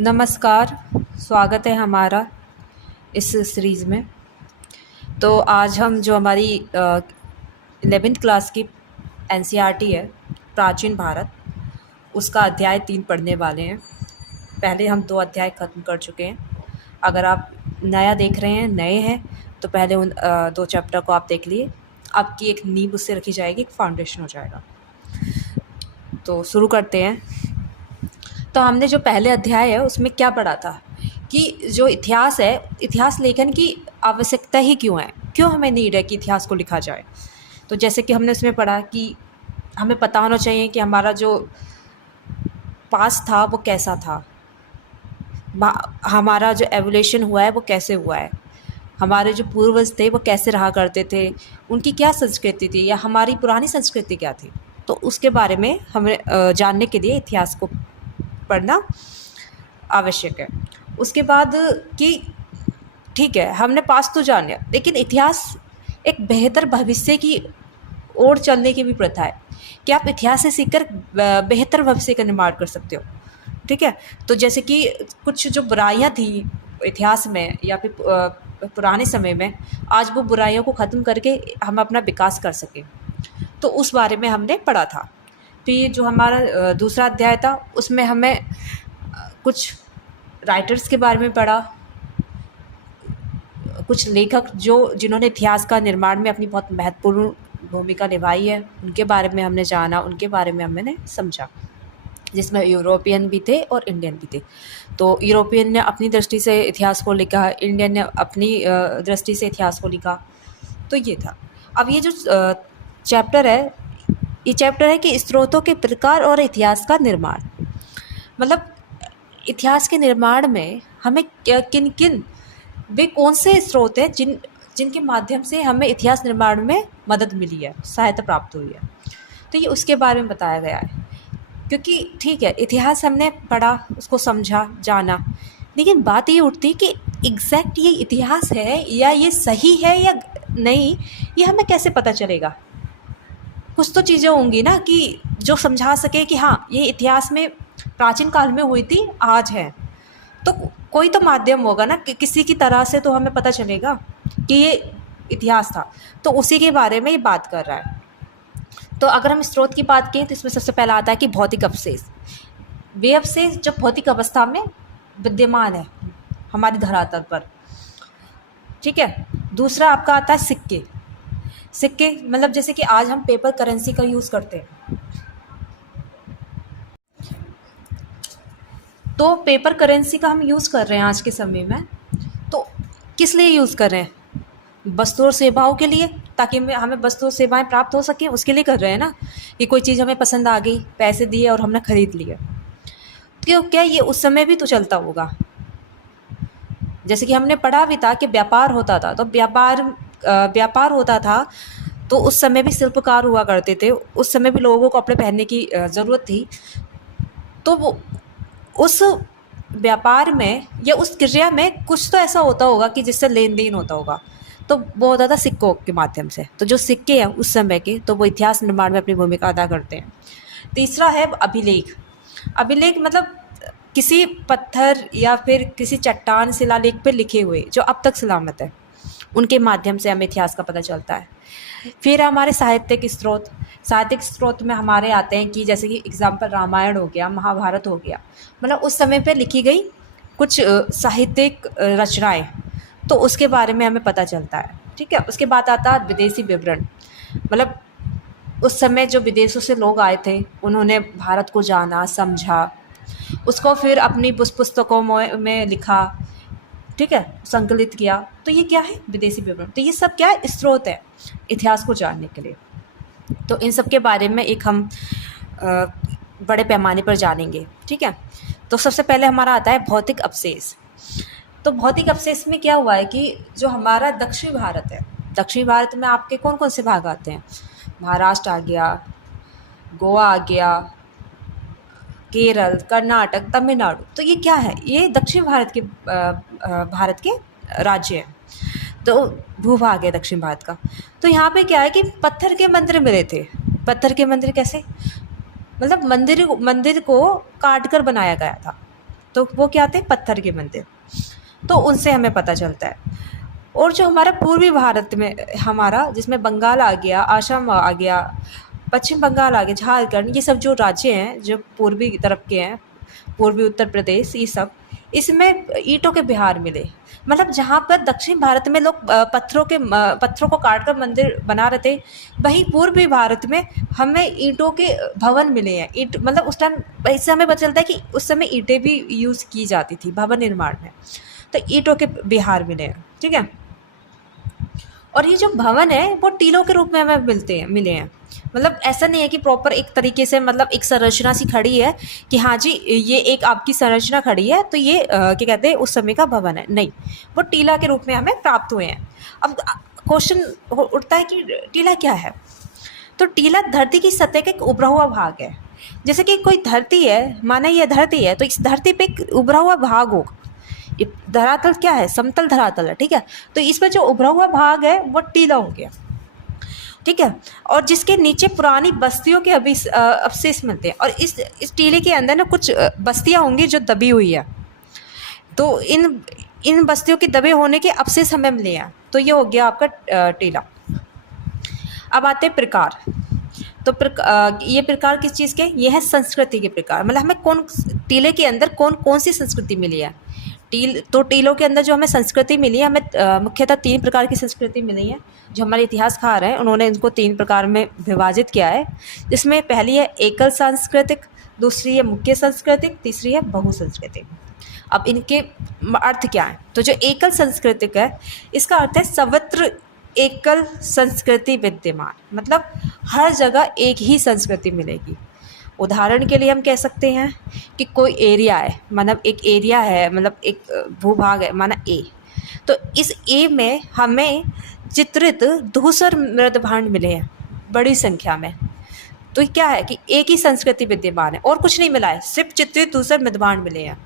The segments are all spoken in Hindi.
नमस्कार। स्वागत है हमारा इस सीरीज़ में। तो आज हम जो हमारी 11th क्लास की एनसीईआरटी है, प्राचीन भारत, उसका अध्याय 3 पढ़ने वाले हैं। पहले हम 2 अध्याय ख़त्म कर चुके हैं। अगर आप नया देख रहे हैं, नए हैं, तो पहले उन 2 चैप्टर को आप देख लिए। आपकी एक नींव उससे रखी जाएगी, एक फाउंडेशन हो जाएगा। तो शुरू करते हैं। तो हमने जो पहले अध्याय है उसमें क्या पढ़ा था कि जो इतिहास है, इतिहास लेखन की आवश्यकता ही क्यों है, क्यों हमें नीड है कि इतिहास को लिखा जाए। तो जैसे कि हमने उसमें पढ़ा कि हमें पता होना चाहिए कि हमारा जो पास्ट था वो कैसा था, हमारा जो एवोल्यूशन हुआ है वो कैसे हुआ है, हमारे जो पूर्वज थे वो कैसे रहा करते थे, उनकी क्या संस्कृति थी या हमारी पुरानी संस्कृति क्या थी। तो उसके बारे में हमें जानने के लिए इतिहास को पढ़ना आवश्यक है। उसके बाद कि ठीक है, हमने पास्ट तो जान लिया, लेकिन इतिहास एक बेहतर भविष्य की ओर चलने की भी प्रथा है कि आप इतिहास से सीखकर बेहतर भविष्य का निर्माण कर सकते हो। ठीक है, तो जैसे कि कुछ जो बुराइयां थी इतिहास में या फिर पुराने समय में, आज वो बुराइयों को ख़त्म करके हम अपना विकास कर सकें, तो उस बारे में हमने पढ़ा था। फिर जो हमारा दूसरा अध्याय था उसमें हमें कुछ राइटर्स के बारे में पढ़ा, कुछ लेखक जिन्होंने इतिहास का निर्माण में अपनी बहुत महत्वपूर्ण भूमिका निभाई है, उनके बारे में हमने जाना, उनके बारे में हमने समझा, जिसमें यूरोपियन भी थे और इंडियन भी थे। तो यूरोपियन ने अपनी दृष्टि से इतिहास को लिखा, इंडियन ने अपनी दृष्टि से इतिहास को लिखा। तो ये था। अब ये जो चैप्टर है, ये चैप्टर है कि स्रोतों के प्रकार और इतिहास का निर्माण। मतलब इतिहास के निर्माण में हमें किन किन वे कौन से स्रोत हैं जिनके माध्यम से हमें इतिहास निर्माण में मदद मिली है, सहायता प्राप्त हुई है। तो ये उसके बारे में बताया गया है। क्योंकि ठीक है, इतिहास हमने पढ़ा, उसको समझा, जाना, लेकिन बात ये उठती कि एग्जैक्ट ये इतिहास है या ये सही है या नहीं, ये हमें कैसे पता चलेगा। कुछ तो चीज़ें होंगी ना कि जो समझा सके कि हाँ, ये इतिहास में प्राचीन काल में हुई थी, आज है। तो कोई तो माध्यम होगा ना कि किसी की तरह से तो हमें पता चलेगा कि ये इतिहास था। तो उसी के बारे में ये बात कर रहा है। तो अगर हम स्रोत की बात करें तो इसमें सबसे पहला आता है कि भौतिक अवशेष। वे अवशेष जो भौतिक अवस्था में विद्यमान है हमारी धरातल पर। ठीक है। दूसरा आपका आता है सिक्के। सिक्के मतलब जैसे कि आज हम पेपर करेंसी का यूज़ करते हैं, तो पेपर करेंसी का हम यूज़ कर रहे हैं आज के समय में। तो किस लिए यूज़ कर रहे हैं? वस्तु और सेवाओं के लिए, ताकि हमें वस्तु और सेवाएं प्राप्त हो सकें, उसके लिए कर रहे हैं ना। कि कोई चीज़ हमें पसंद आ गई, पैसे दिए और हमने ख़रीद लिया। क्यों, क्या ये उस समय भी तो चलता होगा। जैसे कि हमने पढ़ा भी था कि व्यापार होता था, तो व्यापार होता था, तो उस समय भी शिल्पकार हुआ करते थे, उस समय भी लोगों को कपड़े पहनने की ज़रूरत थी। तो वो उस व्यापार में या उस क्रिया में कुछ तो ऐसा होता होगा कि जिससे लेन देन होता होगा। तो वो होता था सिक्कों के माध्यम से। तो जो सिक्के हैं उस समय के, तो वो इतिहास निर्माण में अपनी भूमिका अदा करते हैं। तीसरा है अभिलेख। अभिलेख मतलब किसी पत्थर या फिर किसी चट्टान शिलालेख पे लिखे हुए जो अब तक सलामत है, उनके माध्यम से हमें इतिहास का पता चलता है। फिर हमारे साहित्यिक स्रोत। साहित्यिक स्रोत में हमारे आते हैं कि जैसे कि एग्जाम्पल रामायण हो गया, महाभारत हो गया, मतलब उस समय पे लिखी गई कुछ साहित्यिक रचनाएं, तो उसके बारे में हमें पता चलता है। ठीक है। उसके बाद आता है विदेशी विवरण। मतलब उस समय जो विदेशों से लोग आए थे, उन्होंने भारत को जाना, समझा, उसको फिर अपनी पुस्तकों में लिखा। ठीक है, संकलित किया। तो ये क्या है? विदेशी विवरण। तो ये सब क्या है? स्रोत है इतिहास को जानने के लिए। तो इन सब के बारे में एक हम बड़े पैमाने पर जानेंगे। ठीक है। तो सबसे पहले हमारा आता है भौतिक अवशेष। तो भौतिक अवशेष में क्या हुआ है कि जो हमारा दक्षिण भारत है, दक्षिण भारत में आपके कौन कौन से भाग आते हैं? महाराष्ट्र आ गया, गोवा आ गया, केरल, कर्नाटक, तमिलनाडु। तो ये क्या है? ये दक्षिण भारत के राज्य हैं। तो भूभाग है दक्षिण भारत का। तो यहाँ पे क्या है कि पत्थर के मंदिर मिले थे। पत्थर के मंदिर कैसे? मतलब मंदिर को काट कर बनाया गया था। तो वो क्या थे, पत्थर के मंदिर। तो उनसे हमें पता चलता है। और जो हमारा पूर्वी भारत में हमारा, जिसमें बंगाल आ गया, आसाम आ गया, पश्चिम बंगाल आ गया, झारखंड, ये सब जो राज्य हैं जो पूर्वी तरफ के हैं, पूर्वी उत्तर प्रदेश, ये सब, इसमें ईंटों के बिहार मिले। मतलब जहाँ पर दक्षिण भारत में लोग पत्थरों को काट कर मंदिर बना रहे थे, वहीं पूर्वी भारत में हमें ईंटों के भवन मिले हैं। ईंट मतलब उस टाइम, इससे हमें पता चलता है कि उस समय ईंटें भी यूज़ की जाती थी भवन निर्माण में। तो ईंटों के बिहार मिले हैं, ठीक है। और ये जो भवन है वो टीलों के रूप में हमें मिले हैं। मतलब ऐसा नहीं है कि प्रॉपर एक तरीके से, मतलब एक संरचना सी खड़ी है कि हाँ जी ये एक आपकी संरचना खड़ी है तो ये क्या कहते हैं उस समय का भवन है, नहीं, वो टीला के रूप में हमें प्राप्त हुए हैं। अब क्वेश्चन उठता है कि टीला क्या है। तो टीला धरती की सतह का एक उभरा हुआ भाग है। जैसे कि कोई धरती है, माना ये धरती है, तो इस धरती पे एक उभरा हुआ भाग होगा। ये धरातल क्या है, समतल धरातल है, ठीक है। तो इसमें जो उभरा हुआ भाग है वो टीला हो गया, ठीक है। और जिसके नीचे पुरानी बस्तियों के अवशेष मिलते हैं। और इस टीले के अंदर ना कुछ बस्तियां होंगी जो दबी हुई है। तो इन बस्तियों के दबे होने के अवशेष हमें मिले हैं। तो ये हो गया आपका टीला। अब आते हैं प्रकार। तो ये प्रकार किस चीज़ के, ये है संस्कृति के प्रकार। मतलब हमें कौन, टीले के अंदर कौन कौन सी संस्कृति मिली है। टीलों के अंदर जो हमें संस्कृति मिली है, हमें मुख्यतः 3 प्रकार की संस्कृति मिली है। जो हमारे इतिहासकार हैं उन्होंने इनको 3 प्रकार में विभाजित किया है। जिसमें पहली है एकल सांस्कृतिक, दूसरी है मुख्य सांस्कृतिक, तीसरी है बहुसांस्कृतिक। अब इनके अर्थ क्या है। तो जो एकल सांस्कृतिक है, इसका अर्थ है सर्वत्र एकल संस्कृति विद्यमान। मतलब हर जगह एक ही संस्कृति मिलेगी। उदाहरण के लिए हम कह सकते हैं कि कोई एरिया है, मतलब एक एरिया है, मतलब एक भूभाग है, माना ए। तो इस ए में हमें चित्रित धूसर मृदभांड मिले हैं बड़ी संख्या में। तो क्या है कि एक ही संस्कृति विद्यमान है और कुछ नहीं मिला है, सिर्फ चित्रित धूसर मृदभांड मिले हैं।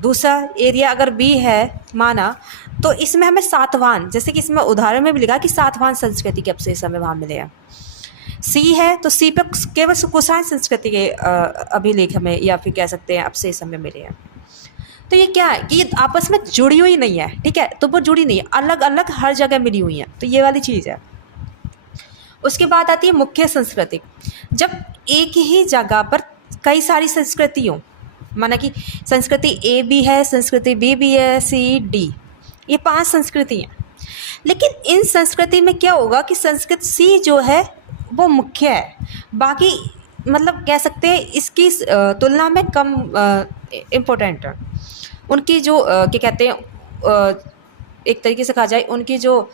दूसरा एरिया अगर बी है माना, तो इसमें हमें सातवाहन, जैसे कि इसमें उदाहरण में भी लिखा कि सातवाहन संस्कृति के अवशेष हमें वहाँ मिले हैं। सी है तो सी पे केवल कुषाण संस्कृति के अभिलेख हमें, या फिर कह सकते हैं अवशेष हमें मिले हैं। तो ये क्या है कि ये आपस में जुड़ी हुई नहीं है, ठीक है। तो वो जुड़ी नहीं है, अलग अलग हर जगह मिली हुई हैं। तो ये वाली चीज़ है। उसके बाद आती है मुख्य संस्कृति। जब एक ही जगह पर कई सारी संस्कृति हों, माना कि संस्कृति ए भी है, संस्कृति बी भी है, सी डी, ये 5 संस्कृति हैं। लेकिन इन संस्कृति में क्या होगा कि संस्कृत सी जो है वो मुख्य है, बाकी मतलब कह सकते हैं इसकी तुलना में कम इम्पोर्टेंट है। उनकी जो क्या कहते हैं एक तरीके से कहा जाए, उनकी जो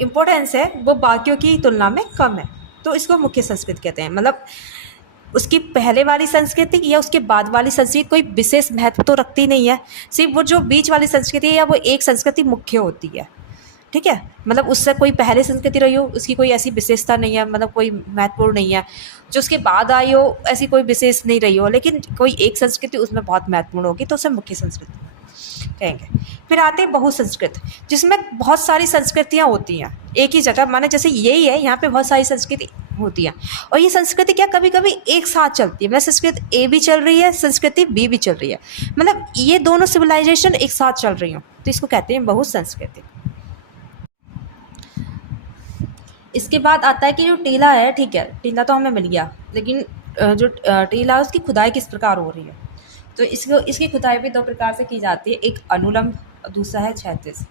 इम्पोर्टेंस है वो बाकियों की तुलना में कम है। तो इसको मुख्य संस्कृति कहते हैं। मतलब उसकी पहले वाली संस्कृति या उसके बाद वाली संस्कृति कोई विशेष महत्व तो रखती नहीं है, सिर्फ वो जो बीच वाली संस्कृति है या वो एक संस्कृति मुख्य होती है, ठीक है। मतलब उससे कोई पहले संस्कृति रही हो उसकी कोई ऐसी विशेषता नहीं है, मतलब कोई महत्वपूर्ण नहीं है। जो उसके बाद आई हो ऐसी कोई विशेष नहीं रही हो, लेकिन कोई एक संस्कृति उसमें बहुत महत्वपूर्ण होगी, तो उसे मुख्य संस्कृति कहेंगे। फिर आते हैं बहुसंस्कृत, जिसमें बहुत सारी संस्कृतियाँ होती हैं एक ही जगह। माने जैसे यही है, यहाँ पे बहुत सारी संस्कृति होती हैं, और ये संस्कृति क्या कभी कभी एक साथ चलती है। मतलब संस्कृति ए भी चल रही है, संस्कृति बी भी चल रही है, मतलब ये दोनों सिविलाइजेशन एक साथ चल रही हो, तो इसको कहते हैं बहुसंस्कृति। इसके बाद आता है कि जो टीला है, ठीक है, टीला तो हमें मिल गया, लेकिन जो टीला है उसकी खुदाई किस प्रकार हो रही है। तो इसकी खुदाई भी 2 प्रकार से की जाती है, एक अनुलंब और दूसरा है क्षैतिज।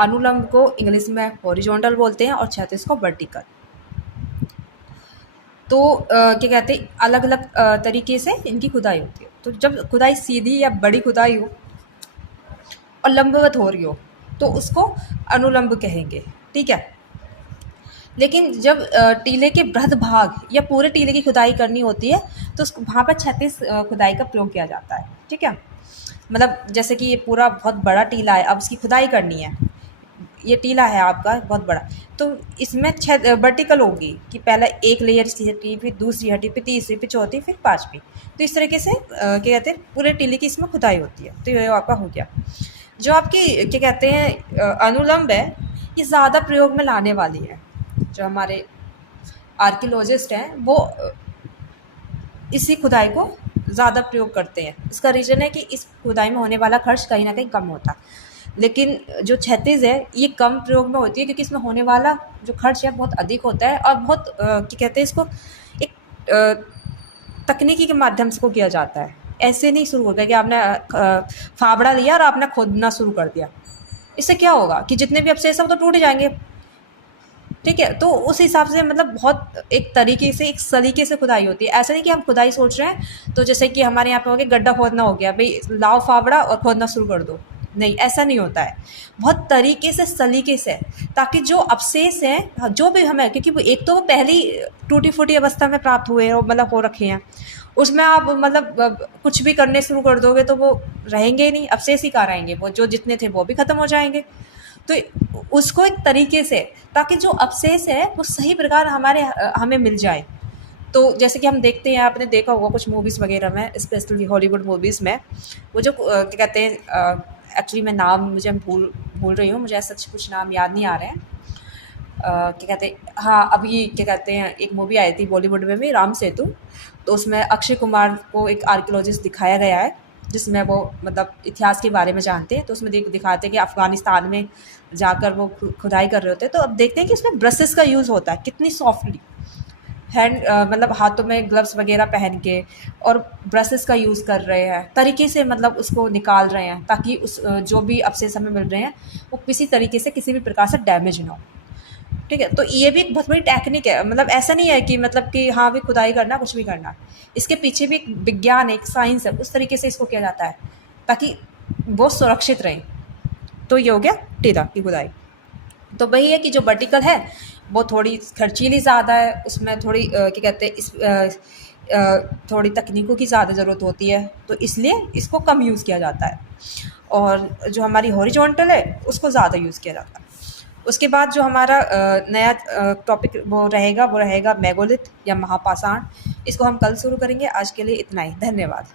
अनुलंब को इंग्लिश में हॉरिजॉन्टल बोलते हैं और क्षैतिज को वर्टिकल। तो क्या कहते हैं अलग अलग तरीके से इनकी खुदाई होती है। तो जब खुदाई सीधी या बड़ी खुदाई हो और लंबवत हो रही हो तो उसको अनुलंब कहेंगे, ठीक है। लेकिन जब टीले के बृहद भाग या पूरे टीले की खुदाई करनी होती है तो वहाँ पर क्षैतिज खुदाई का प्रयोग किया जाता है, ठीक है। मतलब जैसे कि ये पूरा बहुत बड़ा टीला है, अब उसकी खुदाई करनी है, ये टीला है आपका बहुत बड़ा, तो इसमें वर्टिकल होगी कि पहले एक लेयर की हटी, फिर दूसरी हटी, फिर तीसरी, फिर चौथी, फिर 5वीं। तो इस तरीके से क्या कहते हैं पूरे टीले की इसमें खुदाई होती है। तो ये आपका हो गया। जो आपकी क्या कहते हैं अनुलंब है, ये ज़्यादा प्रयोग में लाने वाली है। जो हमारे आर्कियोलॉजिस्ट हैं वो इसी खुदाई को ज़्यादा प्रयोग करते हैं। इसका रीज़न है कि इस खुदाई में होने वाला खर्च कहीं न कहीं कम होता है। लेकिन जो क्षैतिज है ये कम प्रयोग में होती है, क्योंकि इसमें होने वाला जो खर्च है बहुत अधिक होता है और बहुत क्या कहते हैं इसको, एक तकनीकी के माध्यम से को किया जाता है। ऐसे नहीं शुरू होगा कि आपने फावड़ा लिया और आपने खोदना शुरू कर दिया। इससे क्या होगा कि जितने भी अवशेष हैं वो तो टूट जाएंगे। ठीक है, तो उस हिसाब से मतलब बहुत एक तरीके से, एक सलीके से खुदाई होती है। ऐसा नहीं कि हम खुदाई सोच रहे हैं तो जैसे कि हमारे यहाँ पे हो गया गड्ढा खोदना हो गया, भाई लाओ फावड़ा और खोदना शुरू कर दो। नहीं, ऐसा नहीं होता है। बहुत तरीके से, सलीके से, ताकि जो अवशेष हैं जो भी हमें, क्योंकि वो एक तो वो पहली टूटी फूटी अवस्था में प्राप्त हुए हैं, मतलब हो रखे हैं, उसमें आप मतलब कुछ भी करने शुरू कर दोगे तो वो रहेंगे ही नहीं, अवशेष ही कहाँ रहेंगे, वो जो जितने थे वो भी ख़त्म हो जाएंगे। तो उसको एक तरीके से, ताकि जो अवशेष है वो सही प्रकार हमें मिल जाए। तो जैसे कि हम देखते हैं, आपने देखा होगा कुछ मूवीज़ वगैरह में, स्पेशली हॉलीवुड मूवीज़ में, वो जो क्या कहते हैं, एक्चुअली मैं नाम मुझे भूल भूल रही हूँ, मुझे सच कुछ नाम याद नहीं आ रहे हैं। क्या कहते हैं, हाँ अभी क्या कहते हैं, एक मूवी आई थी बॉलीवुड में भी, राम सेतु। तो उसमें अक्षय कुमार को एक आर्कियोलॉजिस्ट दिखाया गया है, जिसमें वो मतलब इतिहास के बारे में जानते हैं। तो उसमें दिखाते हैं कि अफ़गानिस्तान में जाकर वो खुदाई कर रहे होते हैं। तो अब देखते हैं कि उसमें ब्रशेस का यूज़ होता है, कितनी सॉफ्टली मतलब हाथों में ग्लव्स वगैरह पहन के और ब्रशेस का यूज़ कर रहे हैं, तरीके से मतलब उसको निकाल रहे हैं, ताकि उस जो भी अवशेष हमें मिल रहे हैं वो किसी तरीके से, किसी भी प्रकार से डैमेज ना हो। ठीक है, तो ये भी एक बहुत बड़ी टेक्निक है। मतलब ऐसा नहीं है कि मतलब कि हाँ भी खुदाई करना, कुछ भी करना, इसके पीछे भी एक विज्ञान है, एक साइंस है, उस तरीके से इसको किया जाता है ताकि वो सुरक्षित रहें। तो ये हो गया टीला की खुदाई। तो वही है कि जो वर्टिकल है वो थोड़ी खर्चीली ज़्यादा है, उसमें थोड़ी क्या कहते हैं, थोड़ी तकनीकों की ज़्यादा ज़रूरत होती है, तो इसलिए इसको कम यूज़ किया जाता है। और जो हमारी हॉरिजॉन्टल है उसको ज़्यादा यूज़ किया जाता है। उसके बाद जो हमारा नया टॉपिक वो रहेगा मेगालिथ या महापाषाण। इसको हम कल शुरू करेंगे। आज के लिए इतना ही, धन्यवाद।